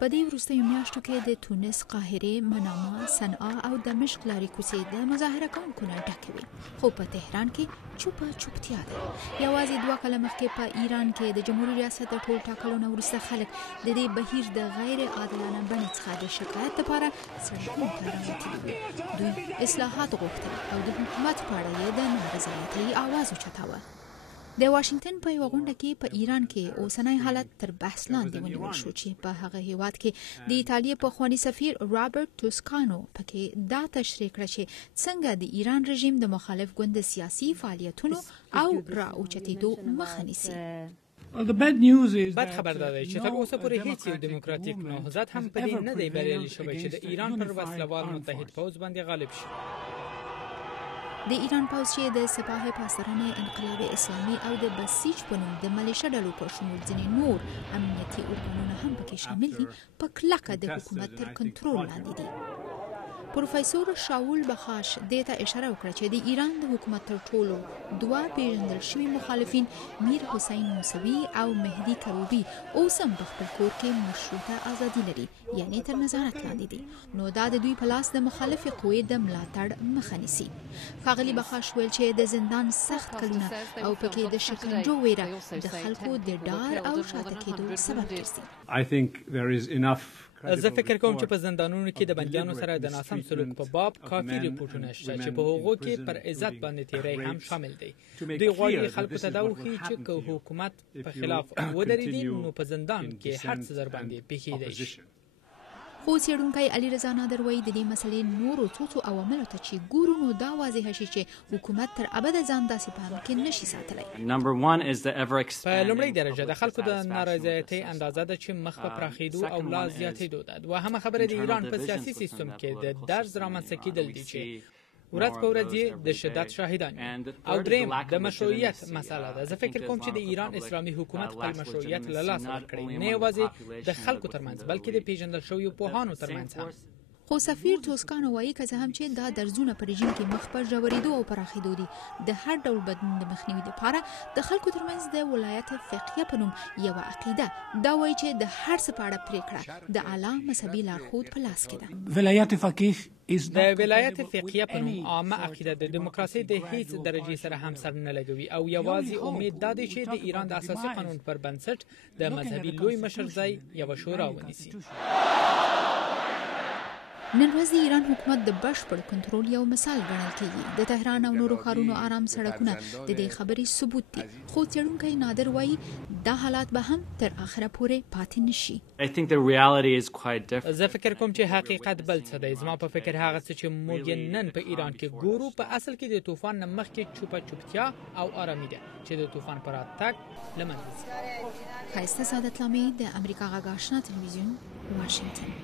په دې وروستیو میاشتو کې د تونس، قاهرې، منامه، صنعا او دمشق لارې کوڅې د مظاهره کوونکو نه ډکې وې، خو په تهران کې چوپتیا ده. یوازې 2 کاله مخکې په ایران کې د جمهوریت ریاست د ټول ټاکلو نه وروسته خلک د دې بهیر د غیر عادلانه بڼې څخه د شکایت لپاره سړکونو ته راوتلي وو. دوی اصلاحات غوښتل او د حکومت په اړه یې د نارضایتۍ آواز اوچتاوه. د واشنگټن په یوه غونډه کې په ایران کې اوسنی حالت تر بحث لاندې ونیول شو چې په هغه هیواد کې د ایټالیا پخواني سفیر رابرټ توسکانو پکې دا تشریح کړه چې څنګه د ایران رژیم د مخالف ګوند سیاسي فعالیتونو او راوچتېدو مخه نیسي. بد خبر دا دی چې تر اوسه پورې هیڅ یو دیموکراتیک نهضت هم په دې نه دی بریالی شوی چې د ایران پر وسلوال متحد پوځ باندې غالب شي. د ایران پوځ چې د سپاه پاسداران انقلاب اسلامي او د بسیج په نوم د ملیشه ډلو په شمول ځینې نور امنیتي ارګانونه هم پکې شامل دي، په کلکه د حکومت تر کنټرول لاندې دي. پروفیسور شاول بخاش دې ته اشاره وکړه چې د ایران د حکومت تر ټولو 2 پیژندل شوي مخالفین میر حسین موسوي او مهدي کروبي اوس هم په خپل کور کې مشروطه ازادي لري، یعنې تر نظارت لاندې دي. نو دا د دوی په لاس د مخالفې قوې د ملاتړ مخه نیسي. ښاغلي بخاش ویل چې د زندان سخت کلونه او پکې د شکنجو ویره د خلکو د ډار او شاته کېدو سبب ګرځي. زه فکر کوم چې په زندانونو کې د بندیانو سره د ناسم سلوک په باب کافي ریپورټونه شته چې په هغو کې پر عزت باندې تیری هم شامل دی. دوی غواړي خلکو ته دا وښيي چې که حکومت په خلاف ودرېدي نو په زندان کې هر څه در باندې پیښیدی شي. خو څېړونکی علي نادر وایي د دې مسلې نورو څو عواملو ته چې ګورو نو دا واضحه شي چې حکومت تر ابده ځان داسې په هم کې نشي ساتلی. په لومړۍ درجه د خلکو د نارضایتۍ اندازه ده چې مخ په پراخېدو او لا زیاتېدو ده. دوهمه خبره د ایران په سیاسي سیستم کې د درز رامنځته کېدل دي چې ورځ په ورځ یې د شدت شاهدان او دریم د مشروعیت مسله ده. زه فکر کوم چې د ایران اسلامي حکومت خپل مشروعیت له لاسه ورکړی، نه یوازې د خلکو ترمنځ بلکې د پیژندل شویو پوهانو ترمنځ هم. خو سفیر توسکانو وایي که څه هم چې دا درزونه په رژیم کې مخ په ژورېدو او پراخېدو دي، د هر ډول بدلون د مخنیوي لپاره د خلکو ترمنځ د ولایت فقیه په نوم یوه عقیده دا وایي چې د هر څه په اړه پرېکړه د اعلی مذهبي لارښود په لاس کې ده. د ولایت فقیه په نوم عامه عقیده د دیموکراسۍ د هیڅ درجې سره هم سر نه لګوي او یوازې امید دا دی چې د ایران د اساسي قانون پر بنسټ د مذهبي لوی مشر ځای یوه شورا ونیسي. نن ورځ د ایران حکومت د بشپړ کنټرول یو مثال ګڼل کېږي. د تهران او نورو ښارونو آرام سړکونه د دې خبرې ثبوت دي، خو څېړونکی نادر وایي دا حالات به هم تر اخره پورې پاتې نشي. زه فکر کوم چې حقیقت بل څه دی. زما په فکر هغه څه چې موږ نن په ایران کې ګورو په اصل کې د طوفان نه مخکې چوپتیا او آرامي ده چې د طوفان پر راتګ له منځه ځي. ښایسته سعادت لامي، د امریکا غږ آشنا تلویزیون، واشنګټن.